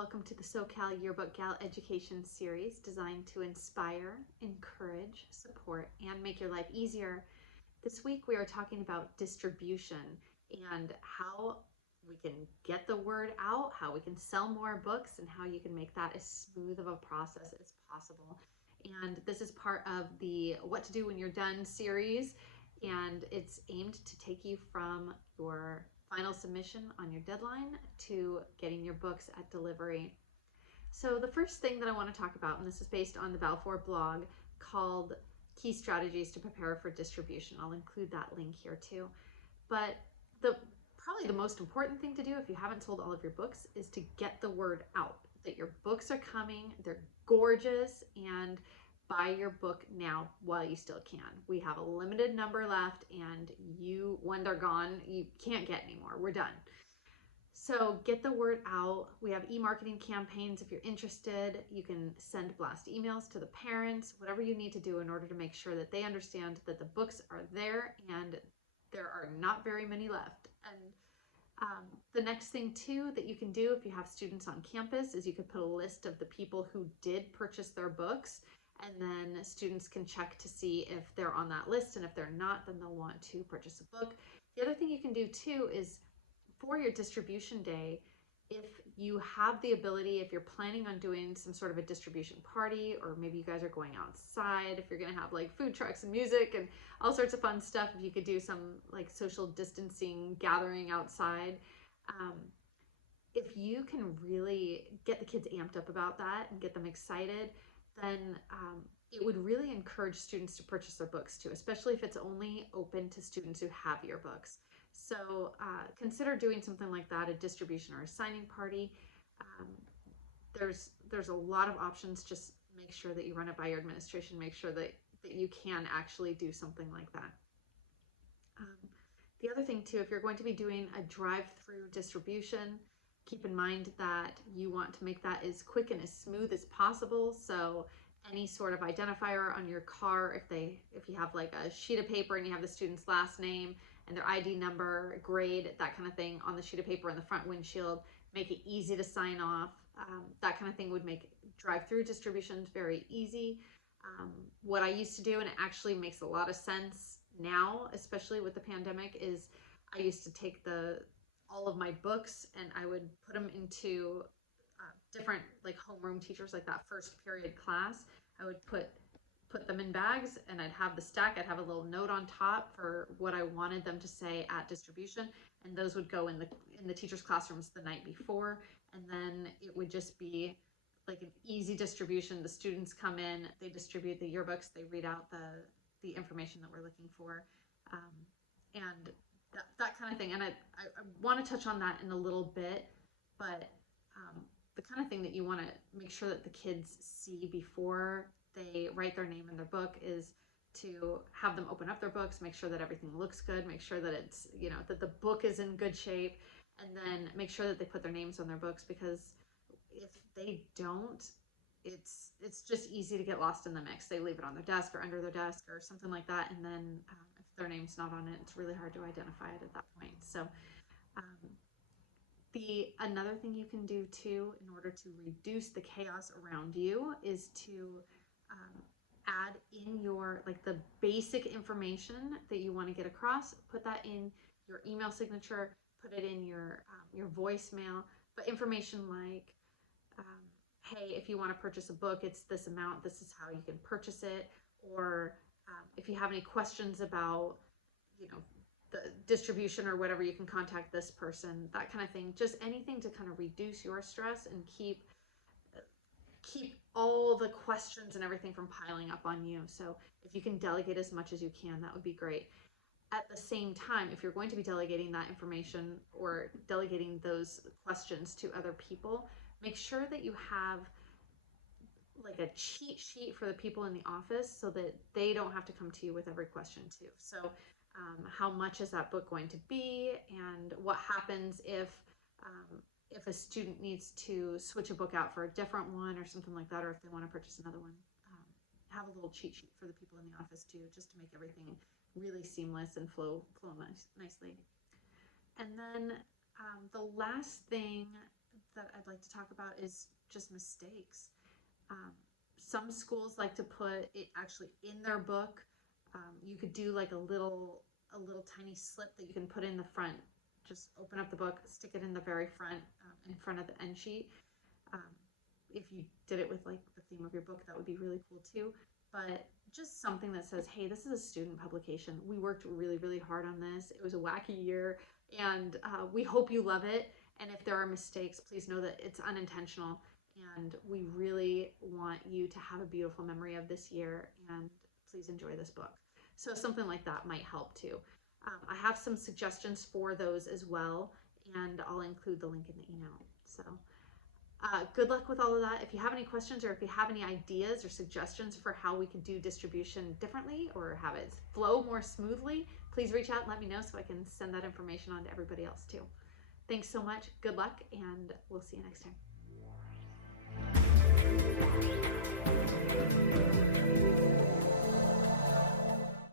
welcome to the SoCal Yearbook Gal Education Series designed to inspire, encourage, support, and make your life easier. This week we are talking about distribution and how we can get the word out, how we can sell more books, and how you can make that as smooth of a process as possible. And this is part of the What to Do When You're Done series, and it's aimed to take you from your final submission on your deadline to getting your books at delivery. So the first thing that I want to talk about, and this is based on the Balfour blog called Key Strategies to Prepare for Distribution. I'll include that link here too. But probably the most important thing to do if you haven't sold all of your books is to get the word out that your books are coming, they're gorgeous, and buy your book now while you still can. We have a limited number left, and when they're gone, you can't get any more. We're done. So get the word out. We have e-marketing campaigns. If you're interested, you can send blast emails to the parents, whatever you need to do in order to make sure that they understand that the books are there and there are not very many left. And the next thing too that you can do if you have students on campus is you could put a list of the people who did purchase their books, and then students can check to see if they're on that list, and if they're not, then they'll want to purchase a book. The other thing you can do too is for your distribution day, if you have the ability, if you're planning on doing some sort of a distribution party, or maybe you guys are going outside, if you're going to have like food trucks and music and all sorts of fun stuff, if you could do some like social distancing gathering outside, if you can really get the kids amped up about that and get them excited, then it would really encourage students to purchase their books too, especially if it's only open to students who have yearbooks. So consider doing something like that, a distribution or a signing party. There's a lot of options. Just make sure that you run it by your administration, make sure that you can actually do something like that. The other thing too, if you're going to be doing a drive-through distribution, keep in mind that you want to make that as quick and as smooth as possible. So any sort of identifier on your car, if you have like a sheet of paper and you have the student's last name and their ID number, grade, that kind of thing on the sheet of paper on the front windshield, make it easy to sign off. That kind of thing would make drive-through distributions very easy. What I used to do, and it actually makes a lot of sense now, especially with the pandemic, is I used to take all of my books and I would put them into different like homeroom teachers, like that first period class. I would put them in bags, and I'd have the stack. I'd have a little note on top for what I wanted them to say at distribution, and those would go in the teachers' classrooms the night before, and then it would just be like an easy distribution. The students come in, they distribute the yearbooks, they read out the information that we're looking for, and that kind of thing. And I want to touch on that in a little bit, but the kind of thing that you want to make sure that the kids see before they write their name in their book is to have them open up their books, make sure that everything looks good, make sure that it's, that the book is in good shape, and then make sure that they put their names on their books, because if they don't, it's just easy to get lost in the mix. They leave it on their desk or under their desk or something like that, and then if their name's not on it, it's really hard to identify it at that point. So another thing you can do too, in order to reduce the chaos around you, is to add in the basic information that you want to get across. Put that in your email signature, put it in your voicemail, but information like, hey, if you want to purchase a book, it's this amount, this is how you can purchase it. Or if you have any questions about, the distribution or whatever, you can contact this person, that kind of thing. Just anything to kind of reduce your stress and keep all the questions and everything from piling up on you. So if you can delegate as much as you can, that would be great. At the same time, if you're going to be delegating that information or delegating those questions to other people, make sure that you have like a cheat sheet for the people in the office so that they don't have to come to you with every question too. So how much is that book going to be, and what happens if a student needs to switch a book out for a different one or something like that, or if they want to purchase another one. Have a little cheat sheet for the people in the office too, just to make everything really seamless and flow nicely. And then the last thing that I'd like to talk about is just mistakes. Some schools like to put it actually in their book. You could do like a little tiny slip that you can put in the front. Just open up the book, stick it in the very front, in front of the end sheet. If you did it with like the theme of your book, that would be really cool too. But just something that says, hey, this is a student publication. We worked really, really hard on this. It was a wacky year, and we hope you love it. And if there are mistakes, please know that it's unintentional. And we really want you to have a beautiful memory of this year, and please enjoy this book. So something like that might help too. I have some suggestions for those as well, and I'll include the link in the email. So good luck with all of that. If you have any questions, or if you have any ideas or suggestions for how we could do distribution differently or have it flow more smoothly, please reach out and let me know so I can send that information on to everybody else too. Thanks so much. Good luck, and we'll see you next time.